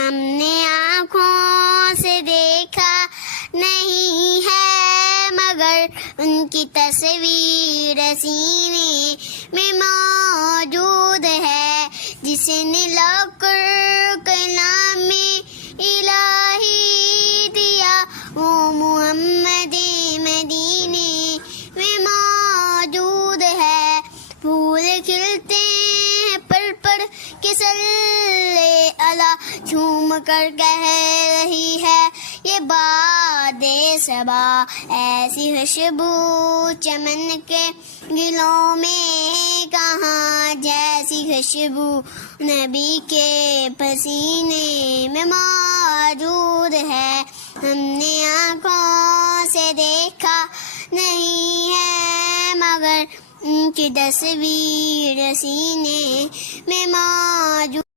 ہم نے آنکھوں سے دیکھا نہیں ہے، مگر ان کی تصویر سینے میں موجود ہے، جسے نلا کر کلام الہی دیا وہ محمد مدینے میں موجود ہے۔ پھول کھلتے ہیں پڑھ پڑھ کے صلی اللہ، جھوم کر کہہ رہی ہے یہ باد صبا، ایسی خوشبو چمن کے گلوں میں کہاں، جیسی خوشبو نبی کے پسینے میں موجود ہے۔ ہم نے آنکھوں سے دیکھا نہیں ہے، مگر ان کی تصویر سینے میں موجود